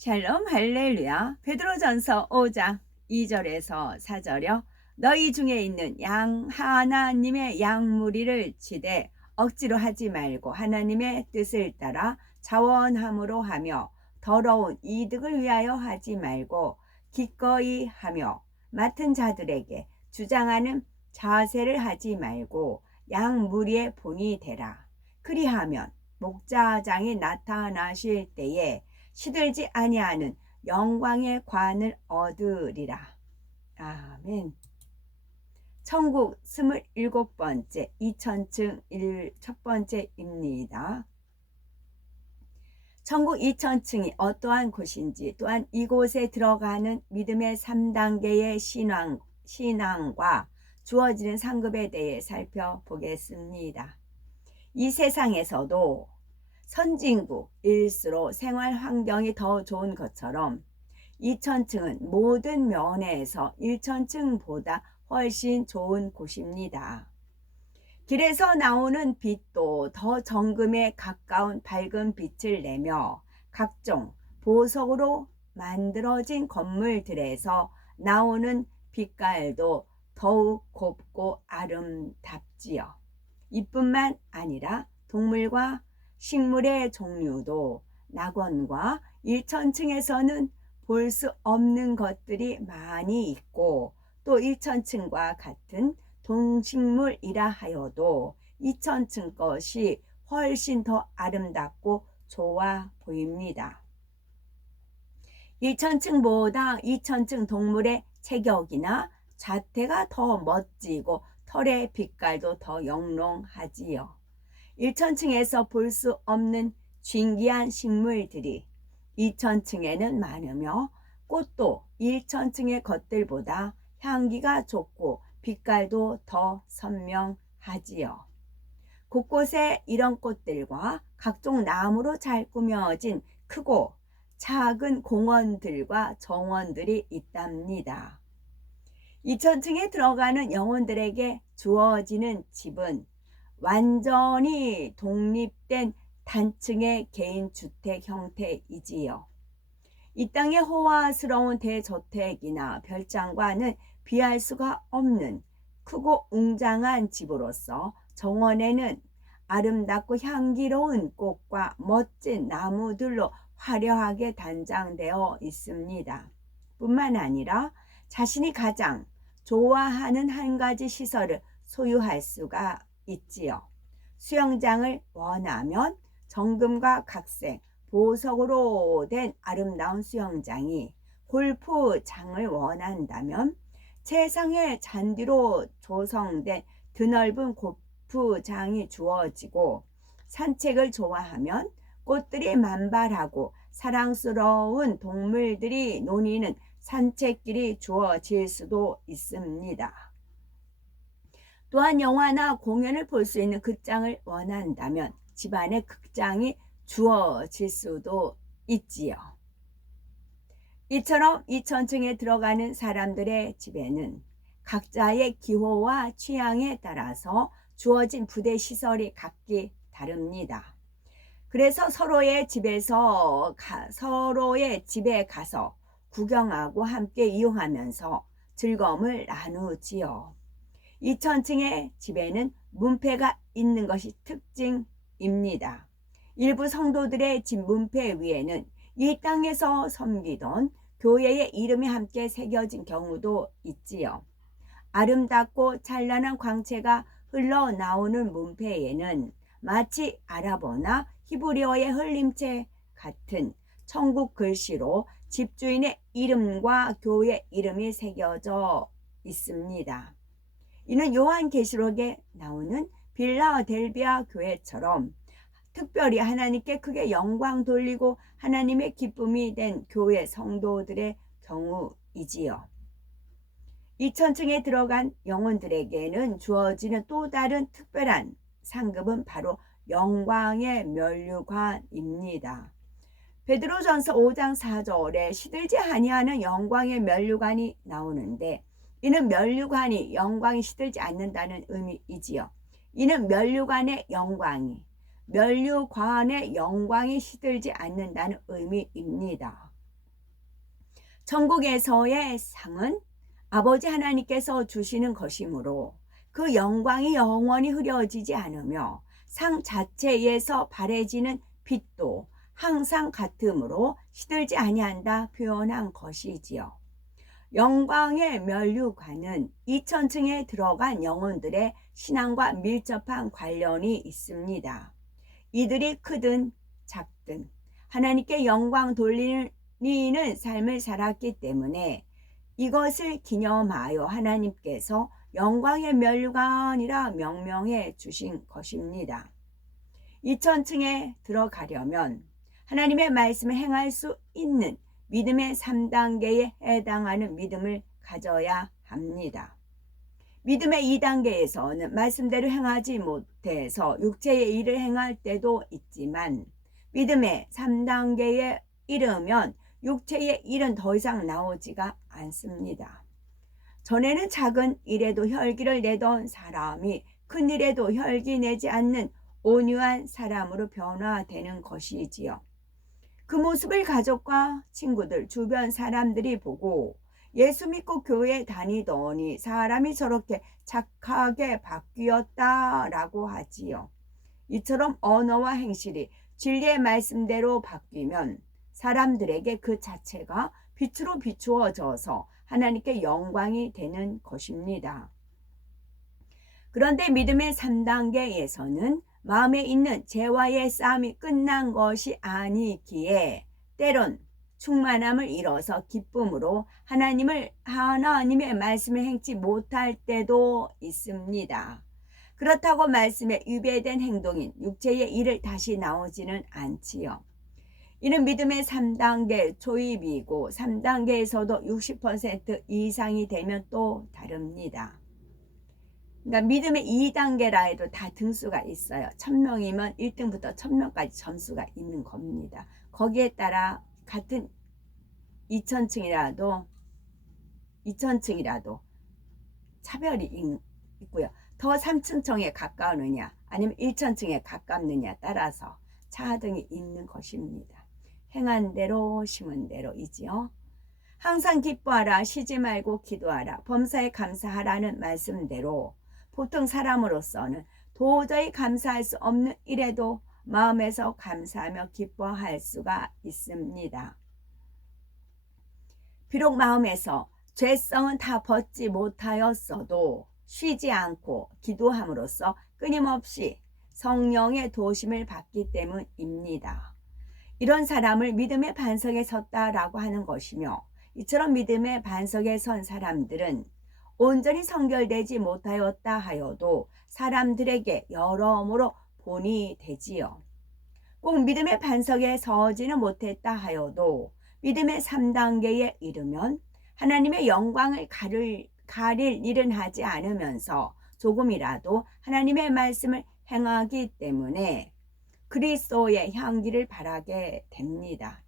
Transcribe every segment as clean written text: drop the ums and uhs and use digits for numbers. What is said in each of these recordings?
샬롬 할렐루야. 베드로전서 5장 2절에서 4절여 너희 중에 있는 양 하나님의 양무리를 치되 억지로 하지 말고 하나님의 뜻을 따라 자원함으로 하며 더러운 이득을 위하여 하지 말고 기꺼이 하며 맡은 자들에게 주장하는 자세를 하지 말고 양무리의 본이 되라. 그리하면 목자장이 나타나실 때에 시들지 아니하는 영광의 관을 얻으리라. 아멘. 천국 27번째 2000층 첫 번째입니다. 천국 2000층이 어떠한 곳인지, 또한 이곳에 들어가는 믿음의 3단계의 신앙과 주어지는 상급에 대해 살펴보겠습니다. 이 세상에서도 선진국일수록 생활 환경이 더 좋은 것처럼 2000층은 모든 면에서 1000층보다 훨씬 좋은 곳입니다. 길에서 나오는 빛도 더 정금에 가까운 밝은 빛을 내며 각종 보석으로 만들어진 건물들에서 나오는 빛깔도 더욱 곱고 아름답지요. 이뿐만 아니라 동물과 식물의 종류도 낙원과 1000층에서는 볼 수 없는 것들이 많이 있고, 또 1000층과 같은 동식물이라 하여도 2000층 것이 훨씬 더 아름답고 좋아 보입니다. 1000층보다 2000층 동물의 체격이나 자태가 더 멋지고 털의 빛깔도 더 영롱하지요. 1000층에서 볼 수 없는 신기한 식물들이 2000층에는 많으며, 꽃도 1000층의 것들보다 향기가 좋고 빛깔도 더 선명하지요. 곳곳에 이런 꽃들과 각종 나무로 잘 꾸며진 크고 작은 공원들과 정원들이 있답니다. 2000층에 들어가는 영혼들에게 주어지는 집은 완전히 독립된 단층의 개인주택 형태이지요. 이 땅의 호화스러운 대저택이나 별장과는 비할 수가 없는 크고 웅장한 집으로서 정원에는 아름답고 향기로운 꽃과 멋진 나무들로 화려하게 단장되어 있습니다. 뿐만 아니라 자신이 가장 좋아하는 한 가지 시설을 소유할 수가 있지요. 수영장을 원하면 정금과 각색, 보석으로 된 아름다운 수영장이, 골프장을 원한다면 최상의 잔디로 조성된 드넓은 골프장이 주어지고, 산책을 좋아하면 꽃들이 만발하고 사랑스러운 동물들이 노니는 산책길이 주어질 수도 있습니다. 또한 영화나 공연을 볼 수 있는 극장을 원한다면 집안에 극장이 주어질 수도 있지요. 이처럼 2000층에 들어가는 사람들의 집에는 각자의 기호와 취향에 따라서 주어진 부대 시설이 각기 다릅니다. 그래서 서로의 집에 가서 구경하고 함께 이용하면서 즐거움을 나누지요. 2000층의 집에는 문패가 있는 것이 특징입니다. 일부 성도들의 집 문패 위에는 이 땅에서 섬기던 교회의 이름이 함께 새겨진 경우도 있지요. 아름답고 찬란한 광채가 흘러나오는 문패에는 마치 아랍어나 히브리어의 흘림체 같은 천국 글씨로 집주인의 이름과 교회 이름이 새겨져 있습니다. 이는 요한계시록에 나오는 빌라델비아 교회처럼 특별히 하나님께 크게 영광 돌리고 하나님의 기쁨이 된 교회 성도들의 경우이지요. 2000층에 들어간 영혼들에게는 주어지는 또 다른 특별한 상급은 바로 영광의 면류관입니다. 베드로전서 5장 4절에 시들지 아니하는 영광의 면류관이 나오는데, 이는 면류관이 영광이 시들지 않는다는 의미이지요. 이는 면류관의 영광이 시들지 않는다는 의미입니다. 천국에서의 상은 아버지 하나님께서 주시는 것이므로 그 영광이 영원히 흐려지지 않으며 상 자체에서 발해지는 빛도 항상 같으므로 시들지 아니한다 표현한 것이지요. 영광의 면류관은 2000층에 들어간 영혼들의 신앙과 밀접한 관련이 있습니다. 이들이 크든 작든 하나님께 영광 돌리는 삶을 살았기 때문에 이것을 기념하여 하나님께서 영광의 면류관이라 명명해 주신 것입니다. 2000층에 들어가려면 하나님의 말씀을 행할 수 있는 믿음의 3단계에 해당하는 믿음을 가져야 합니다. 믿음의 2단계에서는 말씀대로 행하지 못해서 육체의 일을 행할 때도 있지만 믿음의 3단계에 이르면 육체의 일은 더 이상 나오지가 않습니다. 전에는 작은 일에도 혈기를 내던 사람이 큰 일에도 혈기 내지 않는 온유한 사람으로 변화되는 것이지요. 그 모습을 가족과 친구들, 주변 사람들이 보고 예수 믿고 교회 다니더니 사람이 저렇게 착하게 바뀌었다라고 하지요. 이처럼 언어와 행실이 진리의 말씀대로 바뀌면 사람들에게 그 자체가 빛으로 비추어져서 하나님께 영광이 되는 것입니다. 그런데 믿음의 3단계에서는 마음에 있는 죄와의 싸움이 끝난 것이 아니기에 때론 충만함을 잃어서 기쁨으로 하나님의 말씀을 행치 못할 때도 있습니다. 그렇다고 말씀에 위배된 행동인 육체의 일을 다시 나오지는 않지요. 이는 믿음의 3단계 초입이고 3단계에서도 60% 이상이 되면 또 다릅니다. 그러니까 믿음의 2단계라 해도 다 등수가 있어요. 1000명이면 1등부터 1000명까지 점수가 있는 겁니다. 거기에 따라 같은 2000층이라도 차별이 있고요. 더 3000층에 가까우느냐 아니면 1000층에 가깝느냐 따라서 차등이 있는 것입니다. 행한 대로 심은 대로이지요. 항상 기뻐하라, 쉬지 말고 기도하라, 범사에 감사하라는 말씀대로 보통 사람으로서는 도저히 감사할 수 없는 일에도 마음에서 감사하며 기뻐할 수가 있습니다. 비록 마음에서 죄성은 다 벗지 못하였어도 쉬지 않고 기도함으로써 끊임없이 성령의 도심을 받기 때문입니다. 이런 사람을 믿음의 반석에 섰다라고 하는 것이며 이처럼 믿음의 반석에 선 사람들은 온전히 성결되지 못하였다 하여도 사람들에게 여러모로 본이 되지요. 꼭 믿음의 반석에 서지는 못했다 하여도 믿음의 3단계에 이르면 하나님의 영광을 가릴 일은 하지 않으면서 조금이라도 하나님의 말씀을 행하기 때문에 그리스도의 향기를 바라게 됩니다.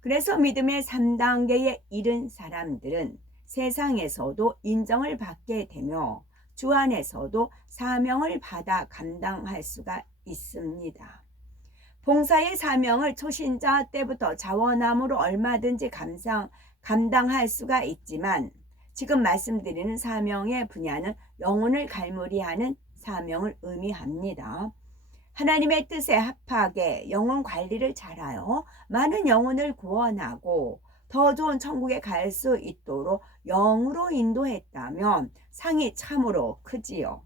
그래서 믿음의 3단계에 이른 사람들은 세상에서도 인정을 받게 되며 주 안에서도 사명을 받아 감당할 수가 있습니다. 봉사의 사명을 초신자 때부터 자원함으로 얼마든지 감당할 수가 있지만 지금 말씀드리는 사명의 분야는 영혼을 갈무리하는 사명을 의미합니다. 하나님의 뜻에 합하게 영혼 관리를 잘하여 많은 영혼을 구원하고 더 좋은 천국에 갈 수 있도록 영으로 인도했다면 상이 참으로 크지요.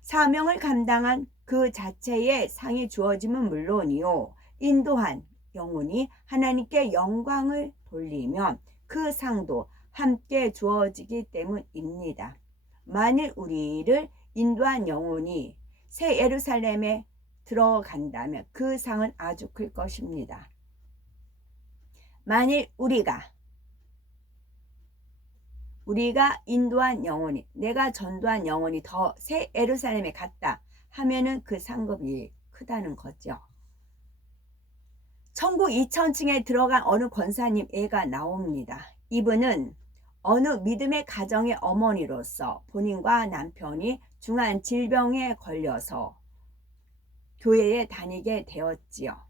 사명을 감당한 그 자체의 상이 주어지면 물론이요, 인도한 영혼이 하나님께 영광을 돌리면 그 상도 함께 주어지기 때문입니다. 만일 우리를 인도한 영혼이 새 예루살렘에 들어간다면 그 상은 아주 클 것입니다. 만일 우리가 인도한 영혼이, 내가 전도한 영혼이 더 새 예루살렘에 갔다 하면은 그 상급이 크다는 거죠. 천국 2000층에 들어간 어느 권사님 애가 나옵니다. 이분은 어느 믿음의 가정의 어머니로서 본인과 남편이 중한 질병에 걸려서 교회에 다니게 되었지요.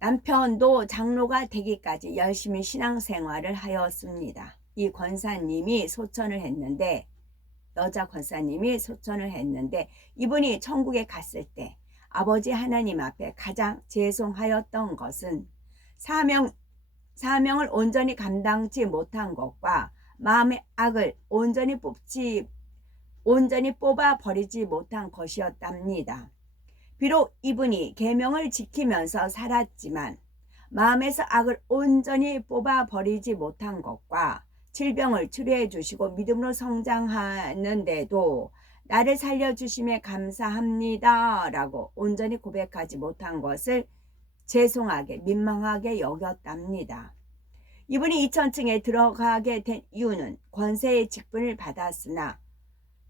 남편도 장로가 되기까지 열심히 신앙생활을 하였습니다. 이 권사님이 소천을 했는데, 여자 권사님이 소천을 했는데, 이분이 천국에 갔을 때 아버지 하나님 앞에 가장 죄송하였던 것은 사명을 온전히 감당치 못한 것과 마음의 악을 온전히 뽑아 버리지 못한 것이었답니다. 비록 이분이 계명을 지키면서 살았지만 마음에서 악을 온전히 뽑아 버리지 못한 것과 질병을 치료해 주시고 믿음으로 성장하는데도 나를 살려주심에 감사합니다 라고 온전히 고백하지 못한 것을 죄송하게 민망하게 여겼답니다. 이분이 2000층에 들어가게 된 이유는 권세의 직분을 받았으나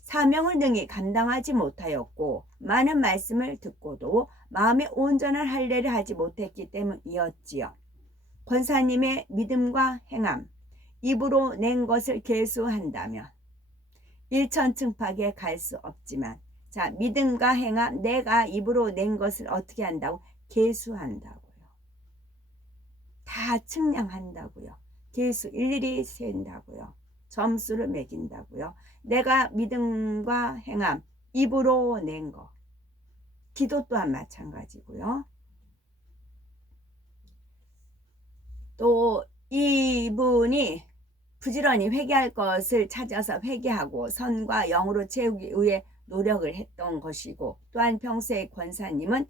사명을 능히 감당하지 못하였고 많은 말씀을 듣고도 마음의 온전한 할례를 하지 못했기 때문이었지요. 권사님의 믿음과 행함, 입으로 낸 것을 계수한다면 1000층팍에 갈 수 없지만, 자, 믿음과 행함, 내가 입으로 낸 것을 어떻게 한다고? 계수한다고요. 다 측량한다고요. 계수 일일이 센다고요. 점수를 매긴다고요. 내가 믿음과 행함, 입으로 낸 거. 기도 또한 마찬가지고요. 또 이분이 부지런히 회개할 것을 찾아서 회개하고 선과 영으로 채우기 위해 노력을 했던 것이고, 또한 평소에 권사님은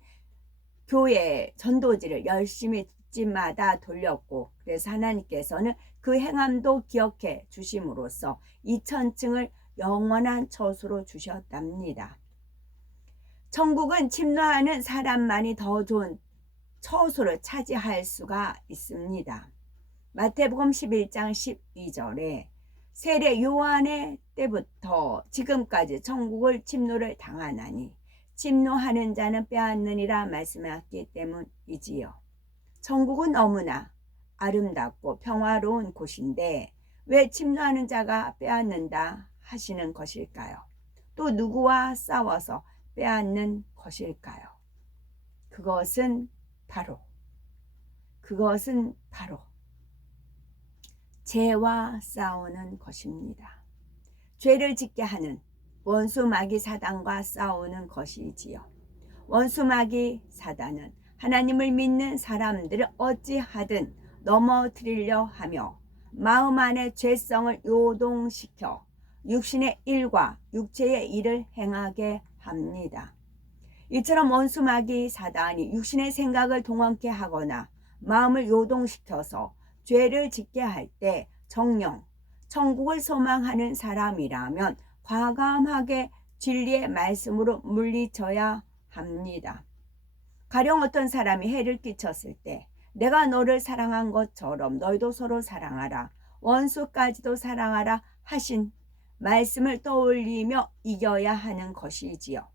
교회 전도지를 열심히 집마다 돌렸고, 그래서 하나님께서는 그 행함도 기억해 주심으로써 2000층을 영원한 처소로 주셨답니다. 천국은 침노하는 사람만이 더 좋은 처소를 차지할 수가 있습니다. 마태복음 11장 12절에 세례 요한의 때부터 지금까지 천국을 침노를 당하나니 침노하는 자는 빼앗느니라 말씀하셨기 때문이지요. 천국은 너무나 아름답고 평화로운 곳인데 왜 침노하는 자가 빼앗는다 하시는 것일까요? 또 누구와 싸워서 빼앗는 것일까요? 그것은 바로 죄와 싸우는 것입니다. 죄를 짓게 하는 원수 마귀 사단과 싸우는 것이지요. 원수 마귀 사단은 하나님을 믿는 사람들을 어찌하든 넘어뜨리려 하며 마음 안에 죄성을 요동시켜 육신의 일과 육체의 일을 행하게 합니다. 이처럼 원수 마귀 사단이 육신의 생각을 동원케 하거나 마음을 요동시켜서 죄를 짓게 할 때 정녕 천국을 소망하는 사람이라면 과감하게 진리의 말씀으로 물리쳐야 합니다. 가령 어떤 사람이 해를 끼쳤을 때 내가 너를 사랑한 것처럼 너희도 서로 사랑하라, 원수까지도 사랑하라 하신 말씀을 떠올리며 이겨야 하는 것이지요.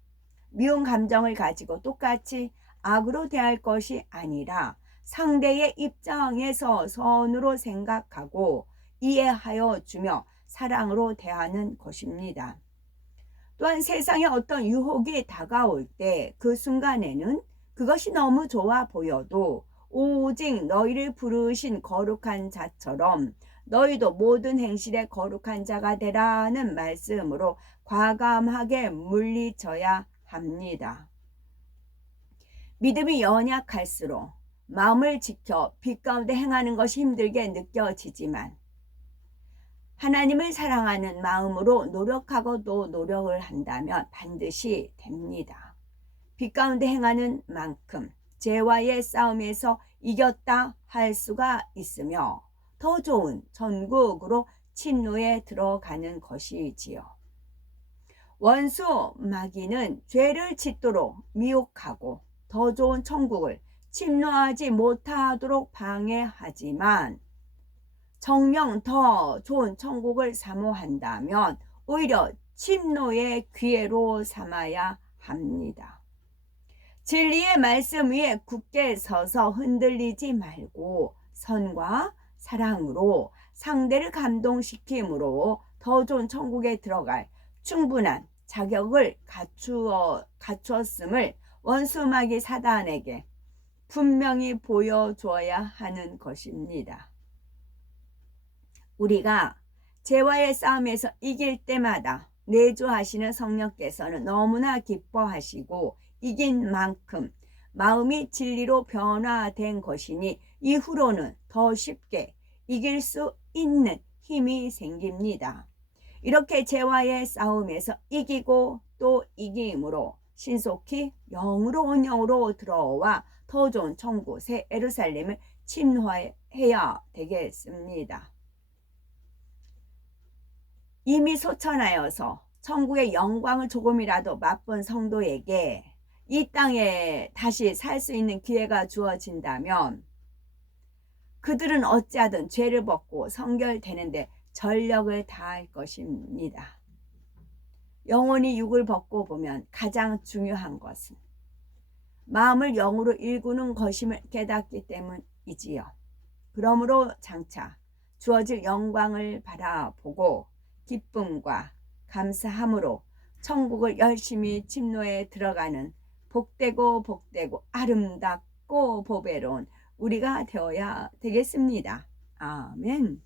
미운 감정을 가지고 똑같이 악으로 대할 것이 아니라 상대의 입장에서 선으로 생각하고 이해하여 주며 사랑으로 대하는 것입니다. 또한 세상에 어떤 유혹이 다가올 때 그 순간에는 그것이 너무 좋아 보여도 오직 너희를 부르신 거룩한 자처럼 너희도 모든 행실에 거룩한 자가 되라는 말씀으로 과감하게 물리쳐야 합니다. 믿음이 연약할수록 마음을 지켜 빛 가운데 행하는 것이 힘들게 느껴지지만 하나님을 사랑하는 마음으로 노력하고도 노력을 한다면 반드시 됩니다. 빛 가운데 행하는 만큼 죄와의 싸움에서 이겼다 할 수가 있으며 더 좋은 천국으로 침노에 들어가는 것이지요. 원수 마귀는 죄를 짓도록 미혹하고 더 좋은 천국을 침노하지 못하도록 방해하지만 정녕 더 좋은 천국을 사모한다면 오히려 침노의 기회로 삼아야 합니다. 진리의 말씀 위에 굳게 서서 흔들리지 말고 선과 사랑으로 상대를 감동시킴으로 더 좋은 천국에 들어갈 충분한 자격을 갖추었음을 원수 마귀 사단에게 분명히 보여줘야 하는 것입니다. 우리가 죄와의 싸움에서 이길 때마다 내주하시는 성령께서는 너무나 기뻐하시고 이긴 만큼 마음이 진리로 변화된 것이니 이후로는 더 쉽게 이길 수 있는 힘이 생깁니다. 이렇게 죄와의 싸움에서 이기고 또 이김으로 신속히 영으로운 영으로 들어와 더 좋은 천국 새 예루살렘을 침노해야 되겠습니다. 이미 소천하여서 천국의 영광을 조금이라도 맛본 성도에게 이 땅에 다시 살 수 있는 기회가 주어진다면 그들은 어찌하든 죄를 벗고 성결되는데 전력을 다할 것입니다. 영원히 육을 벗고 보면 가장 중요한 것은 마음을 영으로 일구는 것임을 깨닫기 때문이지요. 그러므로 장차 주어질 영광을 바라보고 기쁨과 감사함으로 천국을 열심히 침노에 들어가는 복되고 아름답고 보배로운 우리가 되어야 되겠습니다. 아멘.